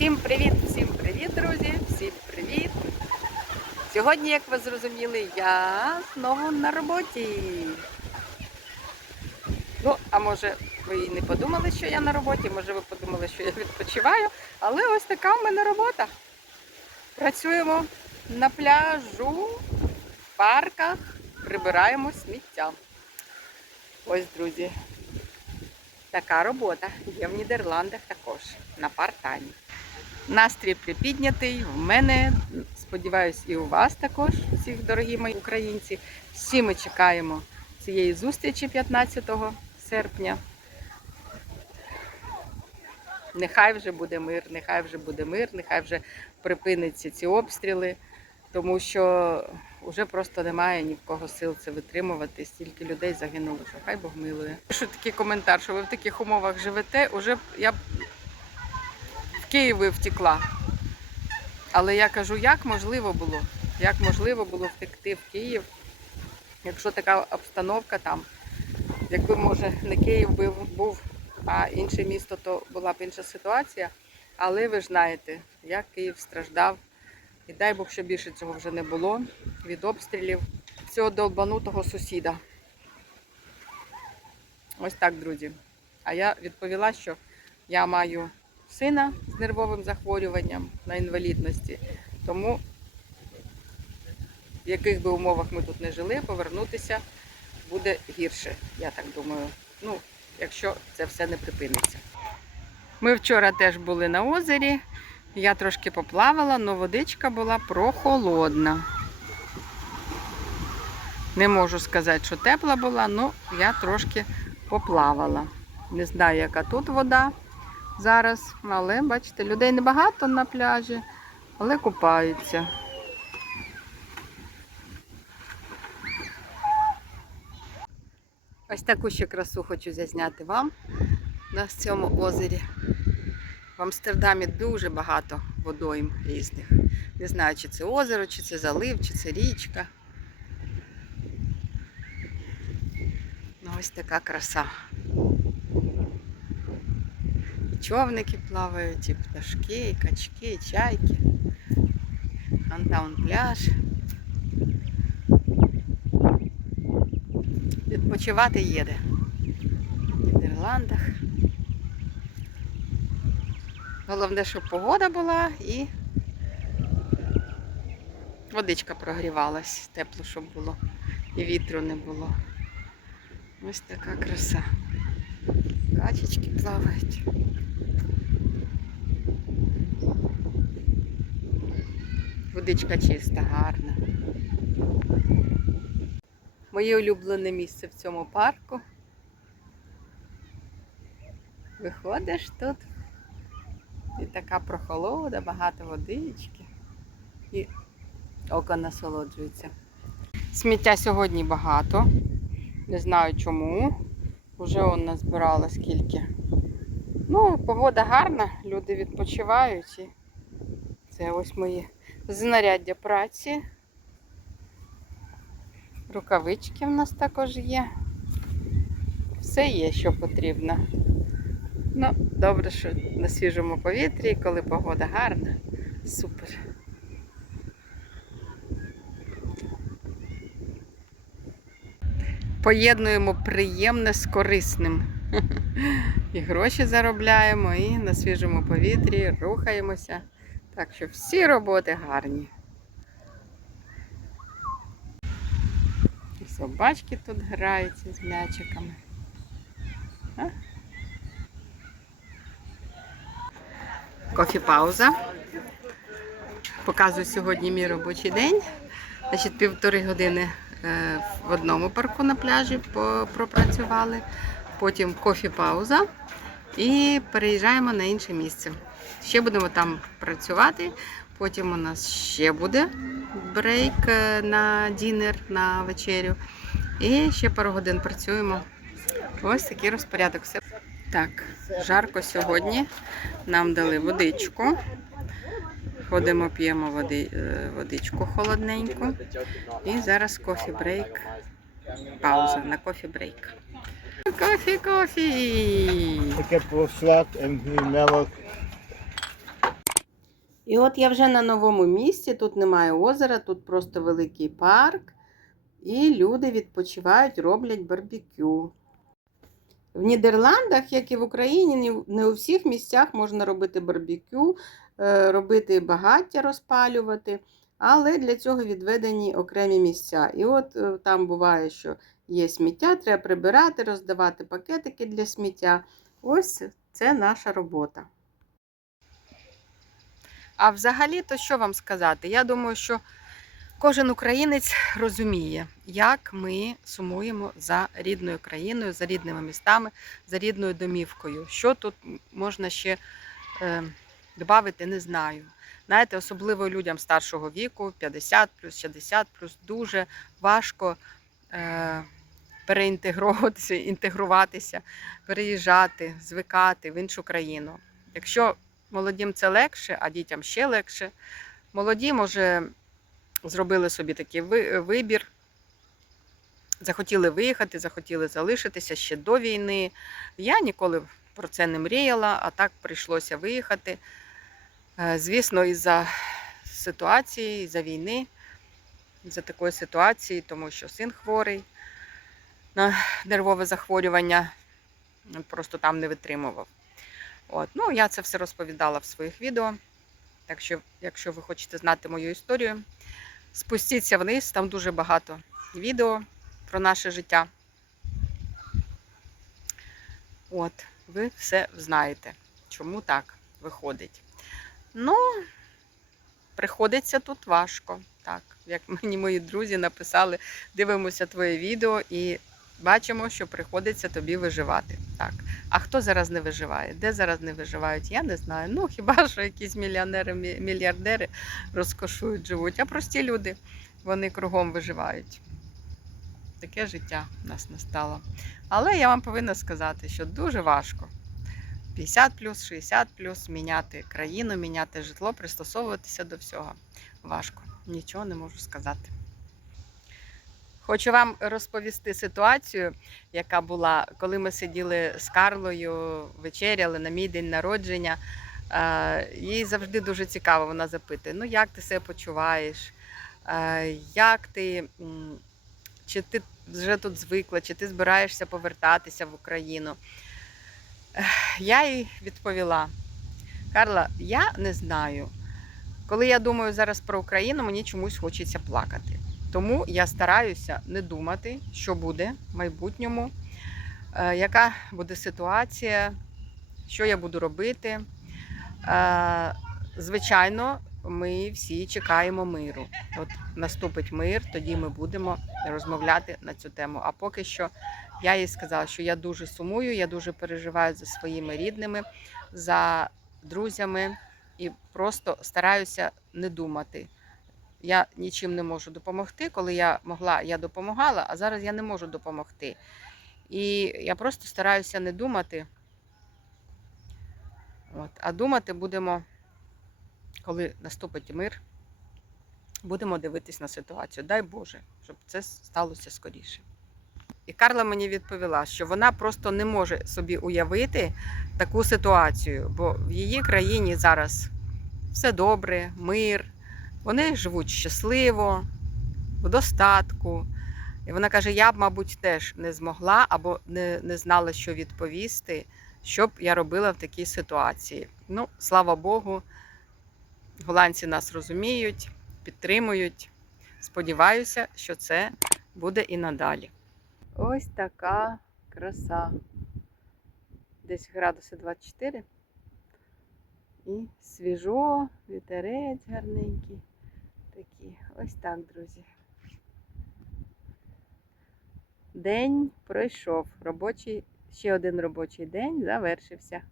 Всім привіт, всім привіт, друзі! Всім привіт! Сьогодні, як ви зрозуміли, я знову на роботі. Ну, а може, ви і не подумали, що я на роботі, може ви подумали, що я відпочиваю, але ось така в мене робота. Працюємо на пляжу, в парках, прибираємо сміття. Ось, друзі, така робота є в Нідерландах також на парт-таймі. Настрій припіднятий в мене. Сподіваюсь, і у вас також, всіх дорогі мої українці. Всі ми чекаємо цієї зустрічі 15 серпня. Нехай вже буде мир, нехай вже буде мир, нехай вже припиняться ці обстріли, тому що вже просто немає ні в кого сил це витримувати. Стільки людей загинуло, що хай Бог милує. Пишу такий коментар, що ви в таких умовах живете, уже я Київ втекла. Але я кажу, як можливо було? Як можливо було втекти в Київ, якщо така обстановка там, якби, може, не Київ був, був, а інше місто, то була б інша ситуація. Але ви ж знаєте, як Київ страждав. І дай Бог, що більше цього вже не було від обстрілів цього долбанутого сусіда. Ось так, друзі. А я відповіла, що я маю сина нервовим захворюванням на інвалідності. Тому в яких би умовах ми тут не жили, повернутися буде гірше, я так думаю. Ну, якщо це все не припиниться. Ми вчора теж були на озері. Я трошки поплавала, але водичка була прохолодна. Не можу сказати, що тепла була, але я трошки поплавала. Не знаю, яка тут вода зараз, але бачите, людей небагато на пляжі, але купаються. Ось таку ще красу хочу зазняти вам на цьому озері. В Амстердамі дуже багато водойм різних. Не знаю, чи це озеро, чи це залив, чи це річка. Ну, ось така краса. І човники плавають, і пташки, і качки, і чайки. Вон пляж. Відпочивати їде. В Нідерландах. Головне, щоб погода була і водичка прогрівалась, тепло, щоб було, і вітру не було. Ось така краса. Качечки плавають. Водичка чиста, гарна. Моє улюблене місце в цьому парку. Виходиш тут і така прохолода, багато водички. І око насолоджується. Сміття сьогодні багато. Не знаю чому. Уже он назбирала скільки. Ну, погода гарна, люди відпочивають. І це ось мої знаряддя праці. Рукавички в нас також є. Все є, що потрібно. Ну, добре, що на свіжому повітрі, коли погода гарна. Супер. Поєднуємо приємне з корисним. І гроші заробляємо, і на свіжому повітрі рухаємося. Так що всі роботи гарні. І собачки тут граються з м'ячиками. Кофі-пауза. Показую сьогодні мій робочий день. Значить, півтори години е, в одному парку на пляжі пропрацювали. Потім кофі-пауза і переїжджаємо на інше місце. Ще будемо там працювати. Потім у нас ще буде брейк е, на дінер, на вечерю. І ще пару годин працюємо. Ось такий розпорядок. Все. Так, жарко сьогодні. Нам дали водичку. Ходимо, п'ємо води, е, водичку холодненьку. І зараз кофі-брейк. Пауза на кофі-брейк. Кофі, кофі. Ik heb slaat en melk І от я вже на новому місці, тут немає озера, тут просто великий парк, і люди відпочивають, роблять барбекю. В Нідерландах, як і в Україні, не- не у всіх місцях можна робити барбекю, е, робити багаття розпалювати, але для цього відведені окремі місця. І от е, там буває, що є сміття, треба прибирати, роздавати пакетики для сміття. Ось це наша робота. А взагалі, то що вам сказати? Я думаю, що кожен українець розуміє, як ми сумуємо за рідною країною, за рідними містами, за рідною домівкою. Що тут можна ще е, додати, не знаю. Знаєте, особливо людям старшого віку, 50 плюс, 60 плюс, дуже важко е, переінтегровуватися, інтегруватися, переїжджати, звикати в іншу країну. Якщо молодім це легше, а дітям ще легше, молоді, може, зробили собі такий вибір, захотіли виїхати, захотіли залишитися ще до війни. Я ніколи про це не мріяла, а так прийшлося виїхати. Е, Звісно, із-за ситуації, із-за війни, із-за такої ситуації, тому що син хворий на нервове захворювання, просто там не витримував. От. Ну, я це все розповідала в своїх відео. Так що, якщо ви хочете знати мою історію, спустіться вниз, там дуже багато відео про наше життя. От, ви все знаєте, чому так виходить. Ну, приходиться тут важко. Так, як мені мої друзі написали, дивимося твоє відео і бачимо, що приходиться тобі виживати. Так. А хто зараз не виживає? Де зараз не виживають? Я не знаю. Ну, хіба що якісь мільйонери, мільярдери розкошують, живуть, а прості люди, вони кругом виживають. Таке життя в нас настало. Але я вам повинна сказати, що дуже важко. 50 плюс, 60 плюс, міняти країну, міняти житло, пристосовуватися до всього. Важко. Нічого не можу сказати. Хочу вам розповісти ситуацію, яка була, коли ми сиділи з Карлою, вечеряли на мій день народження. Їй завжди дуже цікаво, вона запитує: ну як ти себе почуваєш? Як ти, чи ти вже тут звикла, чи ти збираєшся повертатися в Україну? Я їй відповіла: Карла, я не знаю. Коли я думаю зараз про Україну, мені чомусь хочеться плакати. Тому я стараюся не думати, що буде в майбутньому, е, яка буде ситуація, що я буду робити. Е, Звичайно, ми всі чекаємо миру. От наступить мир, тоді ми будемо розмовляти на цю тему. А поки що я їй сказала, що я дуже сумую, я дуже переживаю за своїми рідними, за друзями і просто стараюся не думати. Я нічим не можу допомогти. Коли я могла, я допомагала, а зараз я не можу допомогти. І я просто стараюся не думати. От. А думати будемо, коли наступить мир, будемо дивитись на ситуацію. Дай Боже, щоб це сталося скоріше. І Карла мені відповіла, що вона просто не може собі уявити таку ситуацію, бо в її країні зараз все добре, мир, вони живуть щасливо, в достатку. І вона каже: я б, мабуть, теж не змогла або не, не знала, що відповісти, що б я робила в такій ситуації. Ну, слава Богу, голландці нас розуміють, підтримують. Сподіваюся, що це буде і надалі. Ось така краса. Десь градуси 24. І свіжо, вітерець гарненький. Такі. Ось так, друзі. День пройшов. Робочий, ще один робочий день завершився.